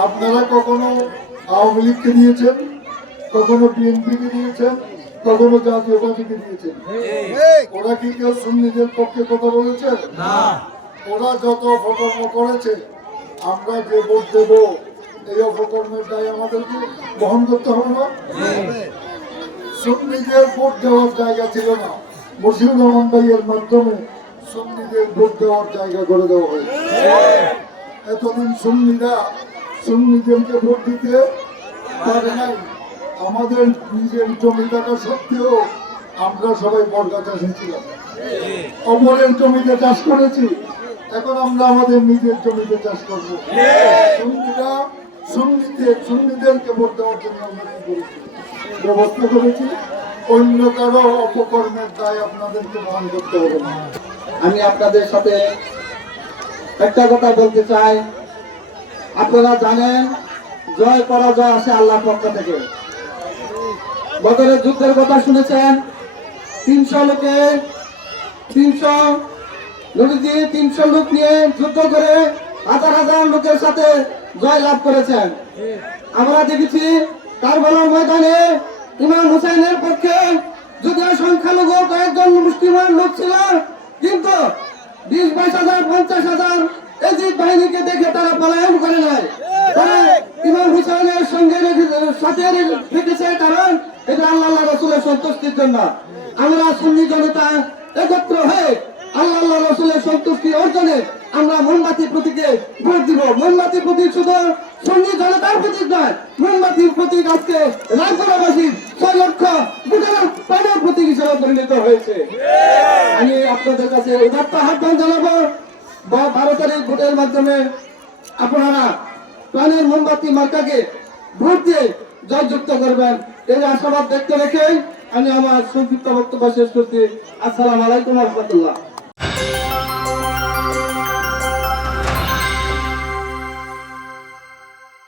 আপনারা কখনো আওয়ামী লীগকে দিয়েছেন, কখনো বিএনপিকে দিয়েছেন, কখনো জাতীয় পার্টিকে দিয়েছেন। ওরা কি কেউ সুন্নিদের পক্ষে কথা বলেছে? ওরা যত অপকর্ম করেছে, আমরা যে ভোট দেব এই অপকর্মের দায় আমাদেরকে বহন করতে হবে না? সুন্নিদের ভোট দেওয়ার জায়গা ছিল না, মুর্শিদুর রহমান ভাইয়ের মাধ্যমে সুন্নিদের ভোট দেওয়ার জায়গা করে দেওয়া হয়েছে। এতদিন সুন্নিদেরকে ভোট দিতে পারে নাই। আমাদের নিজের জমি থাকা সত্ত্বেও আমরা সবাই বর্গা চাষি ছিলাম, অপরের জমিতে চাষ করেছি। এখন আমরা আমাদের নিজের জমিতে চাষ করবো। সুন্নিদেরকে ভোট দেওয়ার জন্য আমরা কি করেছি? ব্যবস্থা করেছি। অন্য কারো অপকর্মের দায় আপনাদেরকে বহন করতে হবে না। আমি আপনাদের সাথে একটা কথা বলতে চাই। আপনারা জানেন জয় পরাজয় আসে আল্লাহর পক্ষ থেকে। বদরের যুদ্ধের কথা শুনেছেন। 300 লোক নিয়ে যুদ্ধ করে হাজার হাজার লোকের সাথে জয় লাভ করেছেন। আমরা দেখেছি কারবালার ময়দানে ইমাম হুসাইনের পক্ষে যদিও সংখ্যালঘু কয়েকজন মুসলিমান লোক ছিল, কিন্তু 20-22,000 50,000 এজিদ বাহিনীকে দেখে তারা পলায়ন করে নাই। তারা ইমাম হুসাইনের সাথে রেখেছে, কারণ এটা আল্লাহ রসুলের সন্তুষ্টির জন্য। আমরা সুন্নি জনতা একত্র হয়ে আল্লাহ রসুলের সন্তুষ্টি অর্জনে আমরা মোমবাতি প্রতীকে ভোট দিব। মোমবাতি প্রতীক শুধু সুন্নি জনতার প্রতীক নয়, মোমবাতির প্রতীক আজকে রাজধানীবাসীর 6 লক্ষ ভোটার প্রাণের প্রতীক হিসেবে পরিণত হয়েছে। আমি আপনাদের কাছে উদাত্ত আহ্বান জানাবো, 12 তারিখ ভোটের মাধ্যমে আপনারা প্রাণের মোমবাতি মার্কাকে ভোট দিয়ে জয়যুক্ত করবেন। এই আশাবাদ ব্যক্ত রেখে আমি আমার সংক্ষিপ্ত বক্তব্য শেষ করছি। আসসালামু আলাইকুম ওয়া রাহমাতুল্লাহ।